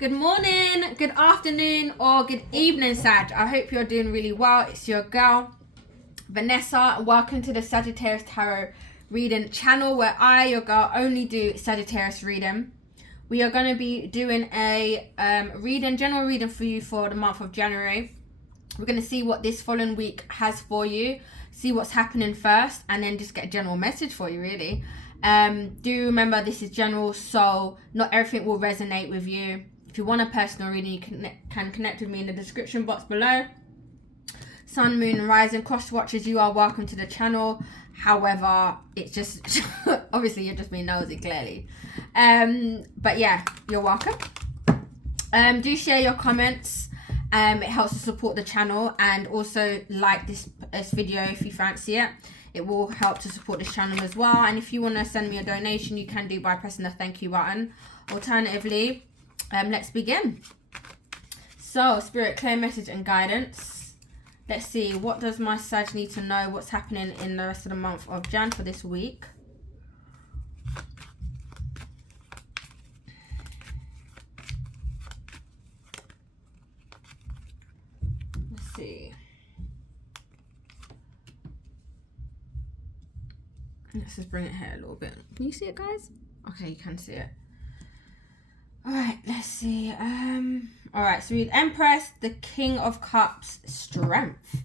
Good morning, good afternoon, or good evening, Sag. I hope you're doing really well. It's your girl, Vanessa. Welcome to the Sagittarius Tarot reading channel, where I, your girl, only do Sagittarius reading. We are going to be doing a general reading for you for the month of January. We're going to see what this following week has for you, see what's happening first, and then just get a general message for you, really. Do remember this is general, so not everything will resonate with you. If you want a personal reading, you can connect with me in the description box below. Sun, Moon, and Rising cross watchers, you are welcome to the channel. However, it's just obviously you're just being nosy, clearly. But yeah, you're welcome. Do share your comments. It helps to support the channel, and also like this video if you fancy it. It will help to support this channel as well. And if you want to send me a donation, you can do by pressing the thank you button. Alternatively, let's begin. So, Spirit, clear message and guidance. Let's see, what does my Sag need to know? What's happening in the rest of the month of Jan for this week? Let's see. Let's just bring it here a little bit. Can you see it, guys? Okay, you can see it. Alright, let's see. Alright, so we read Empress, the King of Cups, Strength.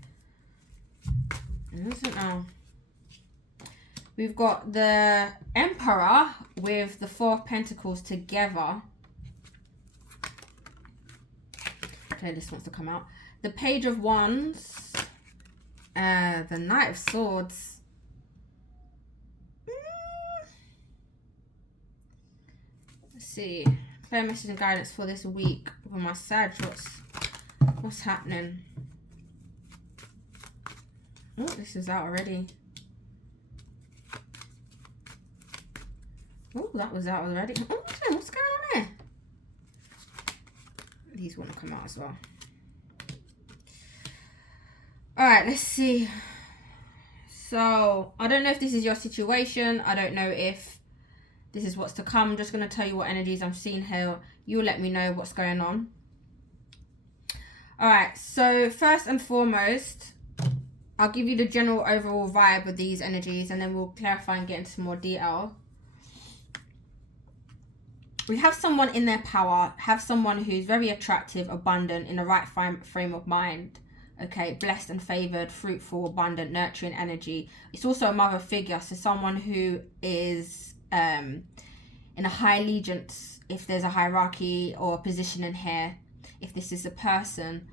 We've got the Emperor with the Four of Pentacles together. Okay, this wants to come out. The Page of Wands. The Knight of Swords. Let's see. Clear message and guidance for this week for my Sag. What's happening? Oh, this is out already. Oh, that was out already. Oh, what's going on there? These want to come out as well. Alright, let's see. So, I don't know if this is your situation. I don't know if this is what's to come. I'm just going to tell you what energies I'm seeing here. You'll let me know what's going on. Alright, so first and foremost, I'll give you the general overall vibe of these energies, and then we'll clarify and get into some more detail. We have someone in their power, have someone who's very attractive, abundant, in the right frame of mind. Okay, blessed and favored, fruitful, abundant, nurturing energy. It's also a mother figure, so someone who is in a high allegiance, if there's a hierarchy or a position in here, if this is a person.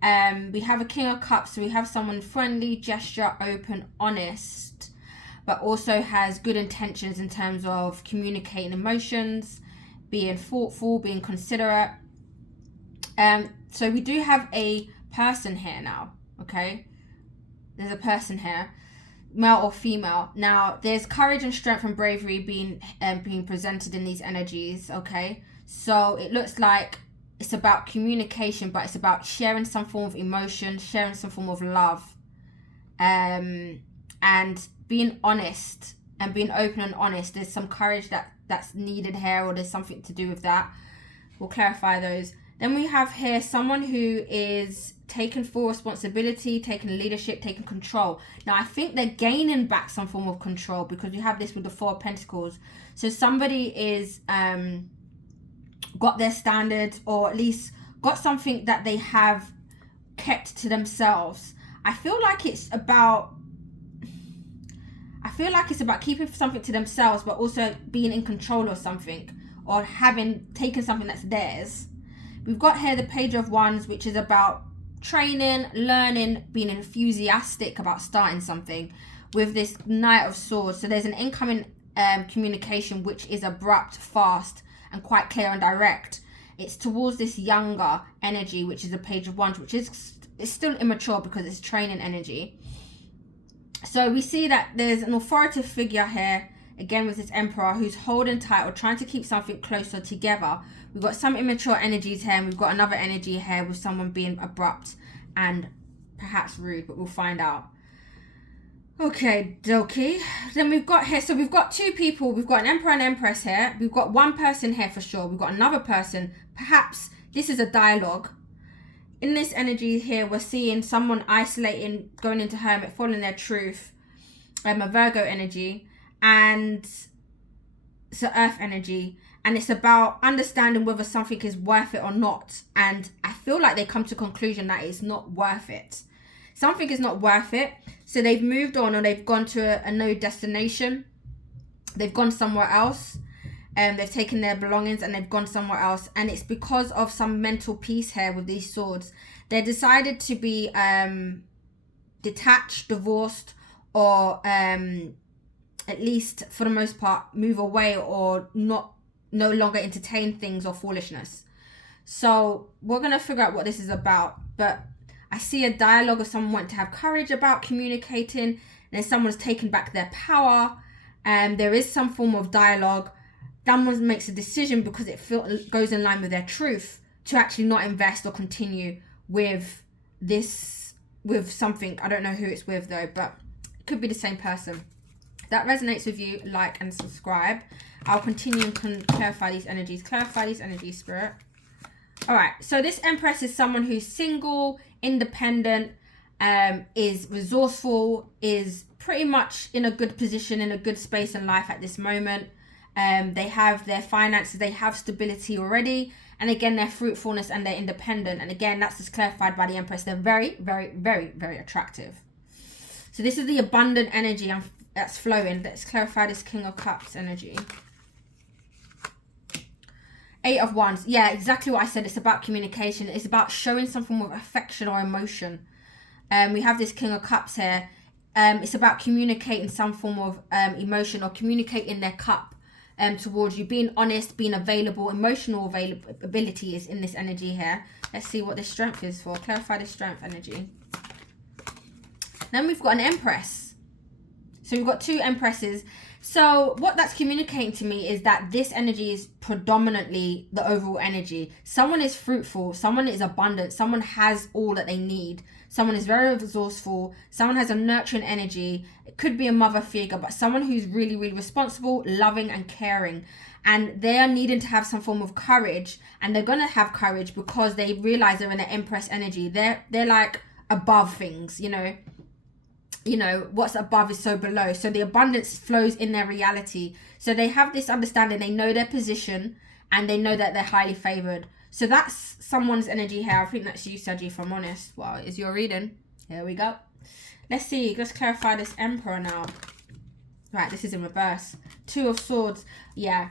We have a King of Cups, so we have someone friendly, gesture, open, honest, but also has good intentions in terms of communicating emotions, being thoughtful, being considerate. So we do have a person here now, okay? There's a person here, male or female. Now, there's courage and strength and bravery being presented in these energies, okay? So it looks like it's about communication, but it's about sharing some form of emotion, sharing some form of love, and being honest and being open and honest. There's some courage that's needed here, or there's something to do with that. We'll clarify those. Then we have here someone who is taking full responsibility, taking leadership, taking control. Now, I think they're gaining back some form of control, because you have this with the Four of Pentacles. So somebody is got their standards, or at least got something that they have kept to themselves. I feel like it's about keeping something to themselves, but also being in control of something, or taken something that's theirs. We've got here the Page of Wands, which is about training, learning, being enthusiastic about starting something, with this Knight of Swords. So there's an incoming communication which is abrupt, fast, and quite clear and direct. It's towards this younger energy, which is the Page of Wands, which is still immature because it's training energy. So we see that there's an authoritative figure here, again with this Emperor, who's holding tight or trying to keep something closer together. We've got some immature energies here, and we've got another energy here with someone being abrupt and perhaps rude, but we'll find out. Okay, dokie. Then we've got here, so we've got two people. We've got an emperor and empress here. We've got one person here for sure. We've got another person. Perhaps this is a dialogue. In this energy here, we're seeing someone isolating, going into hermit, following their truth. A Virgo energy. And it's an earth energy. And it's about understanding whether something is worth it or not. And I feel like they come to a conclusion that it's not worth it. Something is not worth it. So they've moved on, or they've gone to a new destination. They've gone somewhere else. They've taken their belongings and they've gone somewhere else. And it's because of some mental peace here with these swords. They decided to be detached, divorced, or at least for the most part move away, or no longer entertain things or foolishness. So we're going to figure out what this is about. But I see a dialogue of someone wanting to have courage about communicating, and then someone's taken back their power, and there is some form of dialogue. Someone makes a decision because it goes in line with their truth to actually not invest or continue with this, with something. I don't know who it's with though, but it could be the same person. If that resonates with you, like and subscribe. I'll continue and clarify these energies. Clarify these energies, Spirit. All right, so this Empress is someone who's single, independent, is resourceful, is pretty much in a good position, in a good space in life at this moment. They have their finances, they have stability already. And again, their fruitfulness and they're independent. And again, that's just clarified by the Empress. They're very, very, very, very attractive. So this is the abundant energy that's flowing. Let's clarify this King of Cups energy. 8 of Wands. Yeah, exactly what I said. It's about communication. It's about showing some form of affection or emotion. We have this King of Cups here. It's about communicating some form of emotion, or communicating their cup towards you. Being honest, being available. Emotional availability is in this energy here. Let's see what this strength is for. Clarify this strength energy. Then we've got an Empress. So we've got two Empresses. So what that's communicating to me is that this energy is predominantly the overall energy. Someone is fruitful, someone is abundant, someone has all that they need. Someone is very resourceful, someone has a nurturing energy. It could be a mother figure, but someone who's really, really responsible, loving and caring. And they are needing to have some form of courage, and they're going to have courage because they realize they're in an Empress energy. They're like above things, you know, what's above is so below. So the abundance flows in their reality. So they have this understanding, they know their position, and they know that they're highly favored. So that's someone's energy here. I think that's you, Sagi, if I'm honest. Well, is your reading. Here we go. Let's see. Let's clarify this Emperor now. Right, this is in reverse. 2 of Swords. Yeah.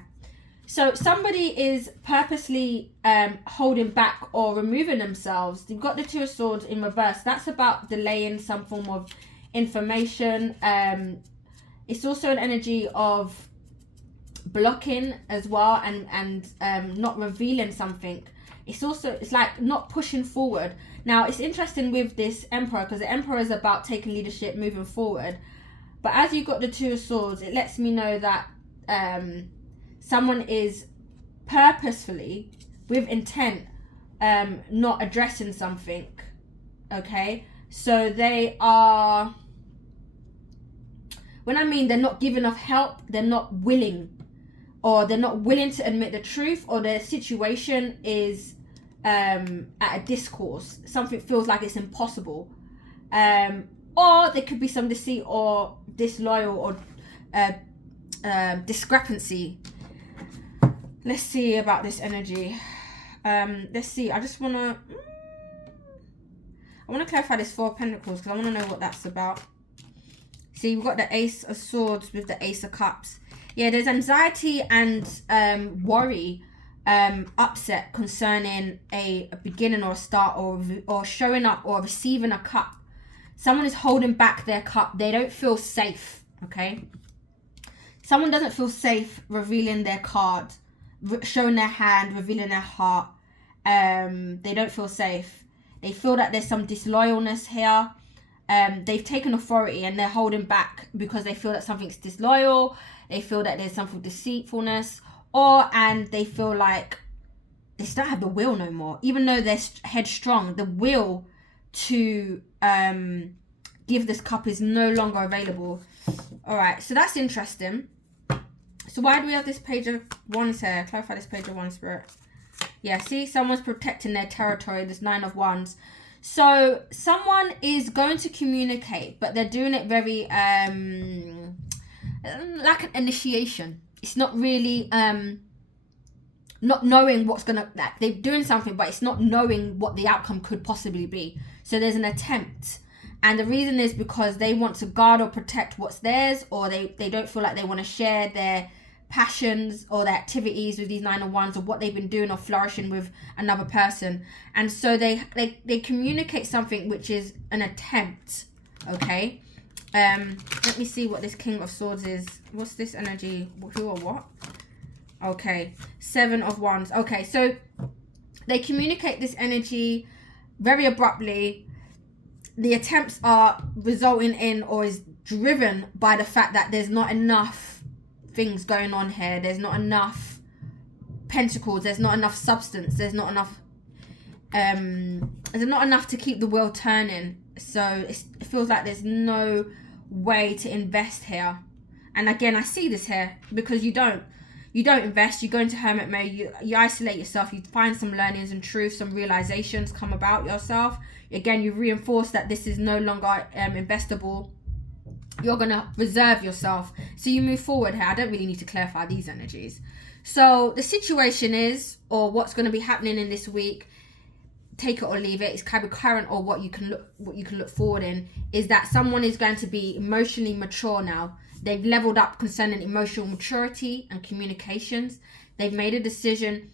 So somebody is purposely holding back or removing themselves. You've got the 2 of Swords in reverse. That's about delaying some form of information. It's also an energy of blocking as well, and not revealing something. It's like not pushing forward. Now it's interesting with this Emperor, because the Emperor is about taking leadership, moving forward. But as you got the 2 of Swords, it lets me know that someone is purposefully, with intent, not addressing something. Okay, so they are, when I mean they're not giving enough help, they're not willing, or they're not willing to admit the truth, or their situation is at a discourse. Something feels like it's impossible. Or there could be some deceit or disloyal or discrepancy. Let's see about this energy. Let's see. I want to clarify this 4 of Pentacles, because I want to know what that's about. See, we've got the Ace of Swords with the Ace of Cups. Yeah, there's anxiety and worry, upset concerning a beginning or a start, or showing up or receiving a cup. Someone is holding back their cup. They don't feel safe, okay? Someone doesn't feel safe revealing their card, showing their hand, revealing their heart. They don't feel safe. They feel that there's some disloyalness here. They've taken authority and they're holding back because they feel that something's disloyal. They feel that there's some deceitfulness, and they feel like they just don't have the will no more. Even though they're headstrong, the will to give this cup is no longer available. All right, so that's interesting. So why do we have this page of wands here? Clarify this page of wands, Spirit. Yeah, see, someone's protecting their territory. This 9 of wands. So someone is going to communicate, but they're doing it very like an initiation. It's not really not knowing what's gonna, like, they're doing something, but it's not knowing what the outcome could possibly be. So there's an attempt, and the reason is because they want to guard or protect what's theirs, or they don't feel like they want to share their passions or their activities with these 9 of wands, or what they've been doing or flourishing with another person. And so they communicate something which is an attempt. Okay, let me see what this King of Swords is. What's this energy? Who or what? Okay, 7 of wands. Okay, so they communicate this energy very abruptly. The attempts are resulting in, or is driven by, the fact that there's not enough things going on here. There's not enough pentacles. There's not enough substance. There's not enough to keep the wheel turning. So it feels like there's no way to invest here. And again, I see this here because you don't invest. You go into hermit mode. You isolate yourself. You find some learnings and truths, some realizations come about yourself. Again, you reinforce that this is no longer investable. You're going to reserve yourself. So you move forward here. I don't really need to clarify these energies. So the situation is, or what's going to be happening in this week, take it or leave it, it's kind of current, or what you can look forward in, is that someone is going to be emotionally mature now. They've leveled up concerning emotional maturity and communications. They've made a decision,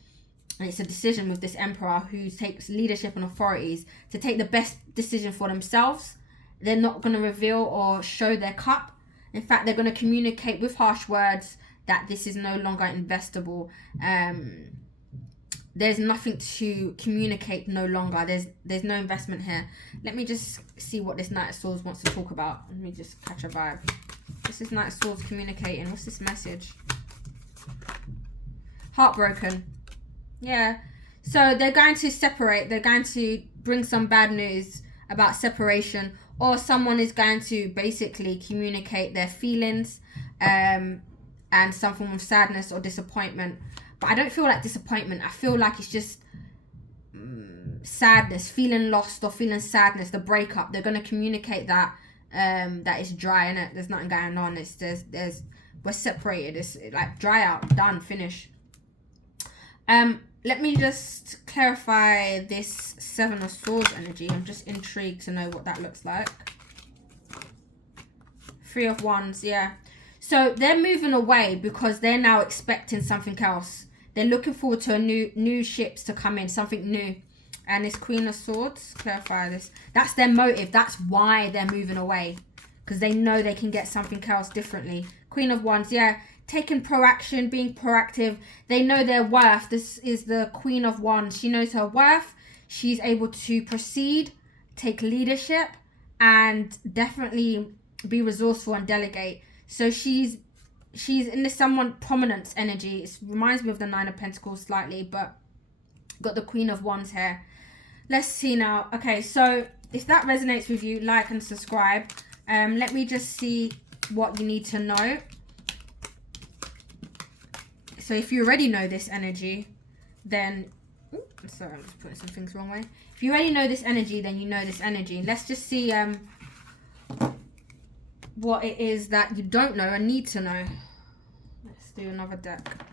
and it's a decision with this Emperor who takes leadership and authorities to take the best decision for themselves. They're not going to reveal or show their cup. In fact, they're going to communicate with harsh words that this is no longer investable. There's nothing to communicate no longer. There's no investment here. Let me just see what this Knight of Swords wants to talk about. Let me just catch a vibe. This is Knight of Swords communicating. What's this message? Heartbroken. Yeah. So they're going to separate. They're going to bring some bad news about separation, or someone is going to basically communicate their feelings and some form of sadness or disappointment. But I don't feel like disappointment. I feel like it's just sadness, feeling lost or feeling sadness, the breakup. They're going to communicate that that it's dry, innit? There's nothing going on. We're separated. It's like dry out, done, finish. Let me just clarify this 7 of Swords energy. I'm just intrigued to know what that looks like. 3 of Wands, yeah. So they're moving away because they're now expecting something else. They're looking forward to a new ships to come in, something new. And this Queen of Swords, clarify this. That's their motive. That's why they're moving away. Because they know they can get something else differently. Queen of Wands, yeah. Taking proaction, being proactive. They know their worth. This is the Queen of Wands. She knows her worth. She's able to proceed, take leadership, and definitely be resourceful and delegate. So she's in this somewhat prominence energy. It reminds me of the 9 of Pentacles slightly, but got the Queen of Wands here. Let's see now. Okay, so if that resonates with you, like and subscribe. Let me just see what you need to know. So if you already know this energy, then... sorry, I'm just putting some things the wrong way. If you already know this energy, then you know this energy. Let's just see what it is that you don't know and need to know. Let's do another deck.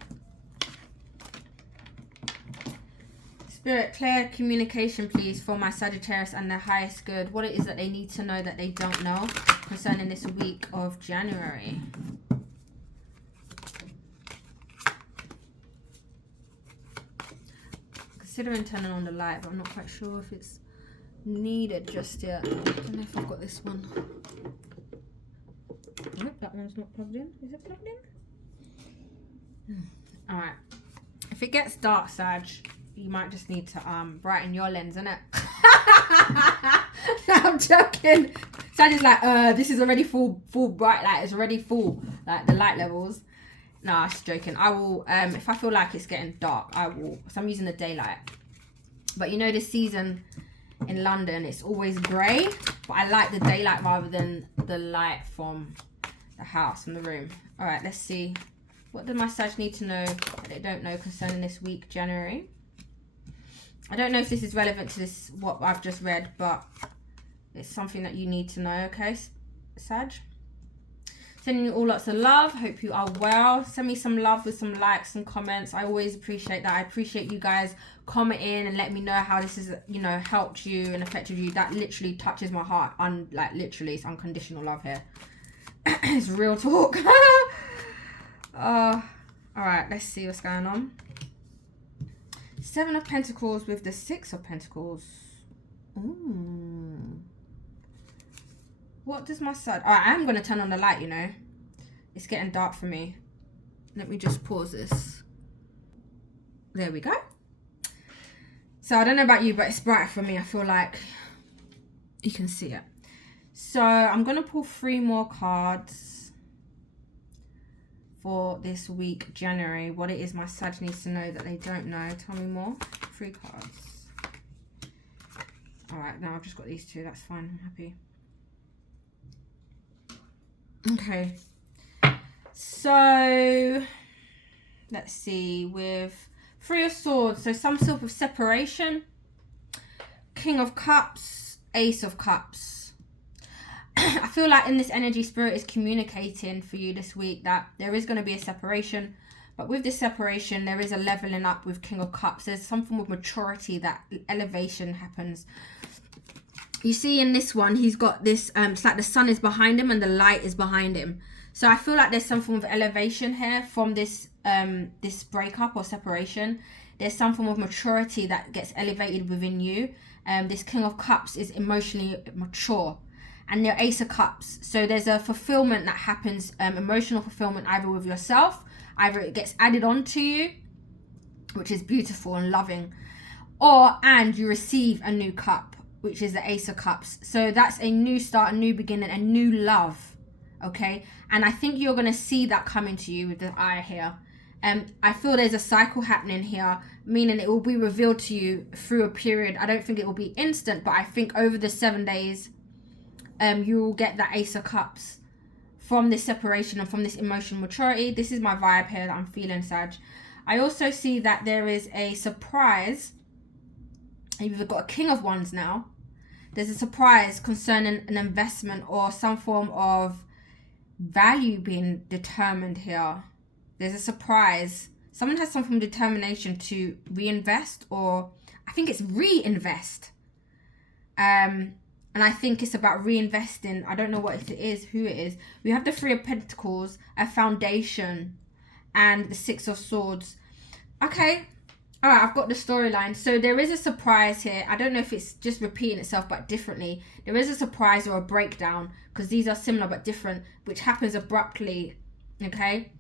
Spirit, clear communication, please, for my Sagittarius and their highest good. What it is that they need to know that they don't know concerning this week of January. Considering turning on the light, but I'm not quite sure if it's needed just yet. I don't know if I've got this one. Nope, that one's not plugged in. Is it plugged in? Alright. If it gets dark, Sag, you might just need to brighten your lens, innit? No, I'm joking. Sag is like, this is already full bright light. It's already full, like the light levels. No, I'm just joking. I will, if I feel like it's getting dark, I will, so I'm using the daylight. But you know, this season, in London, it's always grey, but I like the daylight rather than the light from the house, from the room. All right, let's see. What does my Sag need to know that they don't know concerning this week, January? I don't know if this is relevant to this, what I've just read, but it's something that you need to know, okay, Sag? Sending you all lots of love. Hope you are well. Send me some love with some likes and comments. I always appreciate that. I appreciate you guys commenting and let me know how this has, you know, helped you and affected you. That literally touches my heart. Like, literally, it's unconditional love here. It's real talk. All right, let's see what's going on. 7 of Pentacles with the 6 of Pentacles. Ooh. What does my Sag... Alright, I am going to turn on the light, you know. It's getting dark for me. Let me just pause this. There we go. So, I don't know about you, but it's bright for me. I feel like you can see it. So, I'm going to pull 3 more cards for this week, January. What it is my Sag needs to know that they don't know. Tell me more. 3 cards. Alright, now I've just got these 2. That's fine. I'm happy. Okay, so let's see, with 3 of Swords, so some sort of separation, King of Cups, Ace of Cups. I feel like in this energy, Spirit is communicating for you this week that there is going to be a separation, but with this separation, there is a leveling up with King of Cups. There's some form of maturity, that elevation happens. You see in this one, he's got this, it's like the sun is behind him and the light is behind him. So I feel like there's some form of elevation here from this this breakup or separation. There's some form of maturity that gets elevated within you. This King of Cups is emotionally mature. And the Ace of Cups. So there's a fulfillment that happens, emotional fulfillment, either with yourself, either it gets added on to you, which is beautiful and loving, and you receive a new cup, which is the Ace of Cups. So that's a new start, a new beginning, a new love, okay? And I think you're going to see that coming to you with the eye here. I feel there's a cycle happening here, meaning it will be revealed to you through a period. I don't think it will be instant, but I think over the 7 days, you will get that Ace of Cups from this separation and from this emotional maturity. This is my vibe here that I'm feeling, Sag. I also see that there is a surprise. You've got a King of Wands now. There's a surprise concerning an investment or some form of value being determined here. There's a surprise. Someone has some form of determination to reinvest, or I think it's reinvest. And I think it's about reinvesting. I don't know what it is, who it is. We have the 3 of Pentacles, a foundation, and the 6 of Swords. Okay. All right, I've got the storyline. So there is a surprise here. I don't know if it's just repeating itself, but differently. There is a surprise or a breakdown, because these are similar but different, which happens abruptly, okay?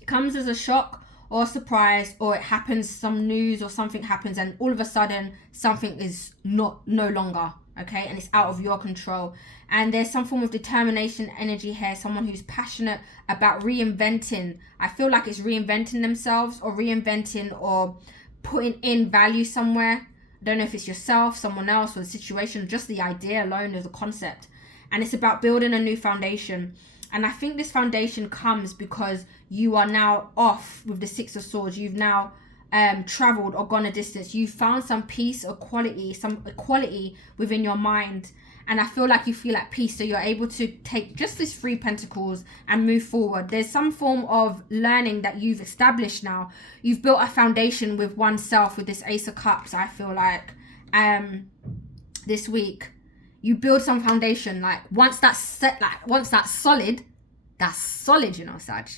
It comes as a shock or a surprise, or it happens, some news or something happens, and all of a sudden, something is no longer, okay? And it's out of your control. And there's some form of determination energy here, someone who's passionate about reinventing. I feel like it's reinventing themselves, or reinventing, or putting in value somewhere. I don't know if it's yourself, someone else, or the situation, just the idea alone as a concept. And it's about building a new foundation. And I think this foundation comes because you are now off with the 6 of Swords. You've now traveled or gone a distance. You found some peace or quality, some equality within your mind. And I feel like you feel at peace. So you're able to take just this 3 Pentacles and move forward. There's some form of learning that you've established now. You've built a foundation with oneself with this Ace of Cups, I feel like, this week. You build some foundation. Like, once that's set, like, once that's solid, you know, Sag.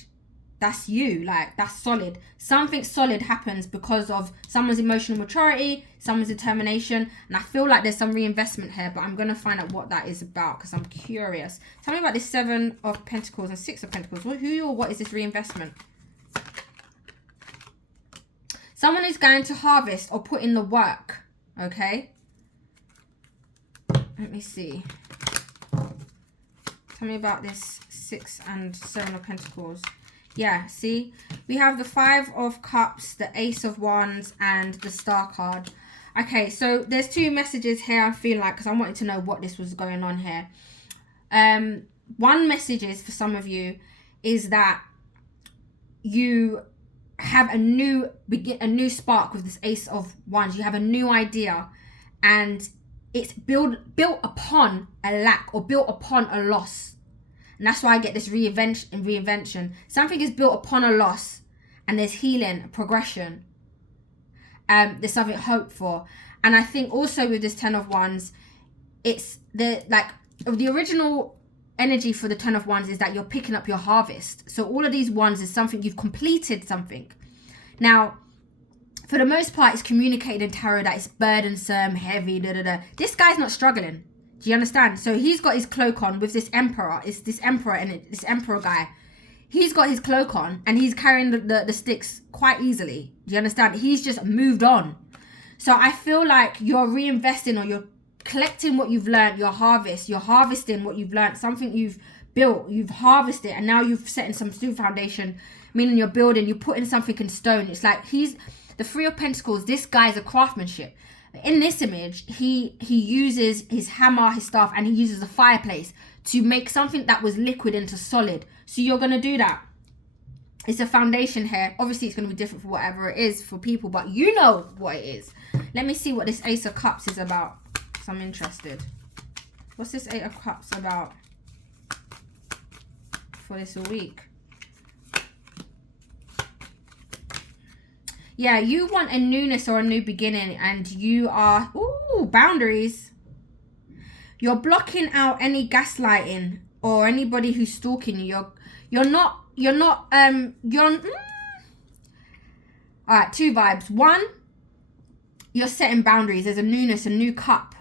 That's you, like, that's solid. Something solid happens because of someone's emotional maturity, someone's determination, and I feel like there's some reinvestment here, but I'm going to find out what that is about because I'm curious. Tell me about this 7 of Pentacles and 6 of Pentacles. Who or what is this reinvestment? Someone is going to harvest or put in the work, okay? Let me see. Tell me about this 6 and 7 of Pentacles. Yeah, see, we have the 5 of Cups, the Ace of Wands, and the Star card. Okay, so there's two messages here I feel like, because I wanted to know what this was going on here. One message is for some of you is that you have a new spark with this Ace of Wands. You have a new idea, and it's built upon a lack or built upon a loss. And that's why I get this reinvention. Something is built upon a loss, and there's healing, progression. There's something hope for. And I think also with this Ten of Wands, it's the original energy for the Ten of Wands is that you're picking up your harvest. So all of these wands is something you've completed something. Now, for the most part, it's communicated in tarot that it's burdensome, heavy, This guy's not struggling. Do you understand? So he's got his cloak on with this emperor. It's this emperor and this emperor guy. He's got his cloak on and he's carrying the sticks quite easily. Do you understand? He's just moved on. So I feel like you're reinvesting, or you're collecting what you've learned, your harvest. You're harvesting what you've learned, something you've built, you've harvested, and now you've set in some new foundation, meaning you're building, you're putting something in stone. It's like he's the Three of Pentacles. This guy's a craftsmanship. In this image, he uses his hammer, his staff, and he uses a fireplace to make something that was liquid into solid. So you're going to do that. It's a foundation here. Obviously, it's going to be different for whatever it is for people, but you know what it is. Let me see what this Ace of Cups is about, because I'm interested. What's this Eight of Cups about for this week? Yeah, you want a newness or a new beginning, and you are, boundaries. You're blocking out any gaslighting or anybody who's stalking you. All right, two vibes. One, you're setting boundaries. There's a newness, a new cup,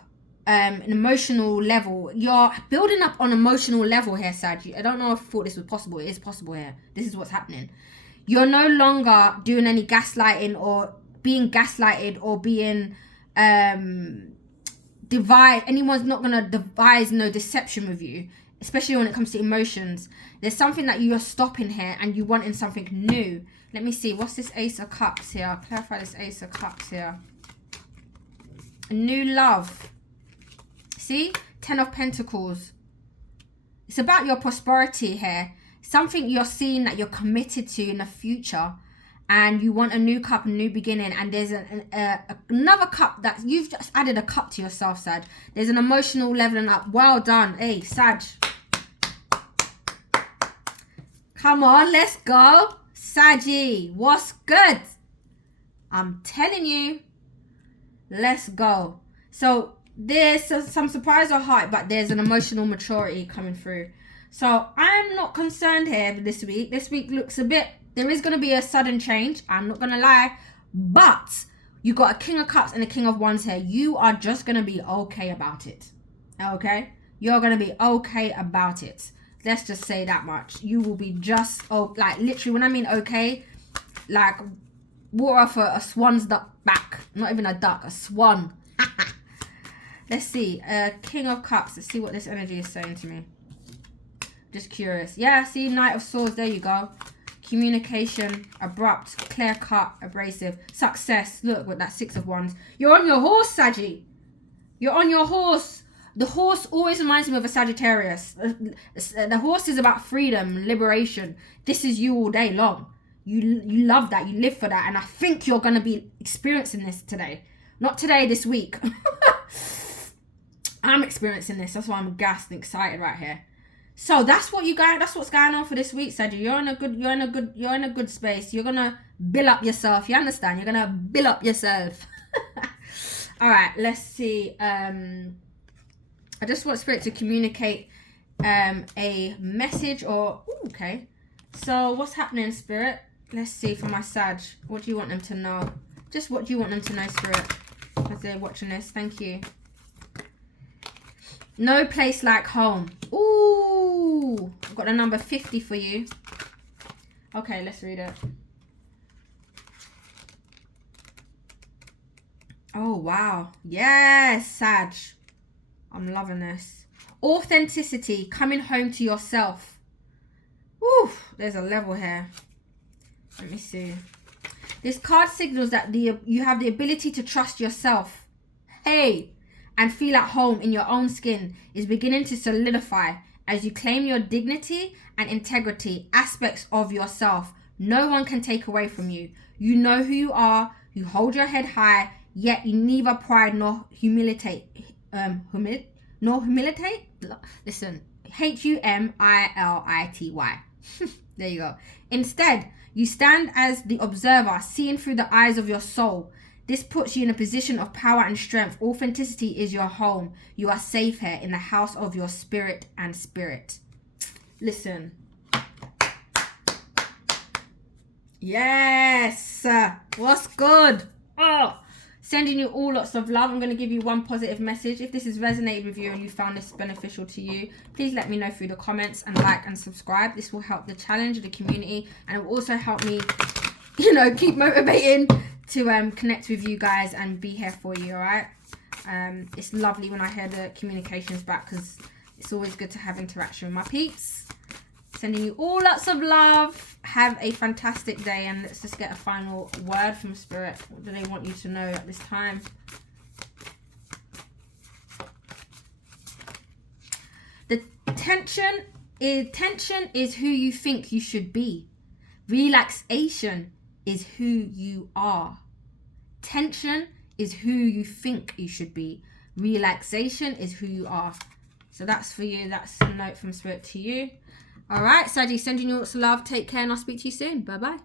an emotional level. You're building up on emotional level here, Sag. I don't know if I thought this was possible. It is possible here. This is what's happening. You're no longer doing any gaslighting or being gaslighted or being anyone's not going to devise no deception with you, especially when it comes to emotions. There's something that you are stopping here and you wanting something new. Let me see. What's this Ace of Cups here? I'll clarify this Ace of Cups here. A new love. See? Ten of Pentacles. It's about your prosperity here. Something you're seeing that you're committed to in the future, and you want a new cup, a new beginning. And there's another cup that you've just added a cup to yourself, Sag. There's an emotional leveling up. Well done. Hey, Sag. Come on, let's go. Saggy, what's good? I'm telling you. Let's go. So there's some surprise or hype, but there's an emotional maturity coming through. So I'm not concerned here this week. This week looks a bit, there is going to be a sudden change. I'm not going to lie. But you got a King of Cups and a King of Wands here. You are just going to be okay about it. Okay? You're going to be okay about it. Let's just say that much. You will be just, like literally when I mean okay, like water off a swan's back. Not even a duck, a swan. Let's see. King of Cups. Let's see what this energy is saying to me. Just curious. Yeah, see, Knight of Swords. There you go. Communication, abrupt, clear cut, abrasive, success. Look with that Six of Wands. You're on your horse, Saggy. You're on your horse. The horse always reminds me of a Sagittarius. The horse is about freedom, liberation. This is you all day long. You love that. You live for that. And I think you're going to be experiencing this today. Not today, this week. I'm experiencing this. That's why I'm gassed and excited right here. So that's what that's what's going on for this week, Sadie. You're in a good space. You're gonna build up yourself. You understand? You're gonna build up yourself. All right, let's see. I just want Spirit to communicate a message or okay. So what's happening, Spirit? Let's see for my Sag. What do you want them to know? Just what do you want them to know, Spirit? As they're watching this. Thank you. No place like home. Ooh, I've got the number 50 for you. Okay, let's read it. Oh, wow. Yes, Sag. I'm loving this. Authenticity, coming home to yourself. Ooh, there's a level here. Let me see. This card signals that you have the ability to trust yourself. Hey, and feel at home in your own skin is beginning to solidify as you claim your dignity and integrity, aspects of yourself no one can take away from you. You know who you are, you hold your head high, yet you neither pride nor humility. Listen, HUMILITY. There you go. Instead, you stand as the observer, seeing through the eyes of your soul. This puts you in a position of power and strength. Authenticity is your home. You are safe here in the house of your spirit and spirit. Listen. Yes. What's good? Oh, sending you all lots of love. I'm going to give you one positive message. If this has resonated with you and you found this beneficial to you, please let me know through the comments and like and subscribe. This will help the challenge, the community, and it will also help me, keep motivating to connect with you guys and be here for you. All right. It's lovely when I hear the communications back, because it's always good to have interaction with my peeps. Sending you all lots of love. Have a fantastic day, and let's just get a final word from Spirit. What do they want you to know at this time? The tension is who you think you should be. Relaxation is who you are. Tension is who you think you should be. Relaxation is who you are. So that's for you. That's a note from Spirit to you. All right, Saggy, sending you lots of love. Take care, and I'll speak to you soon. Bye-bye.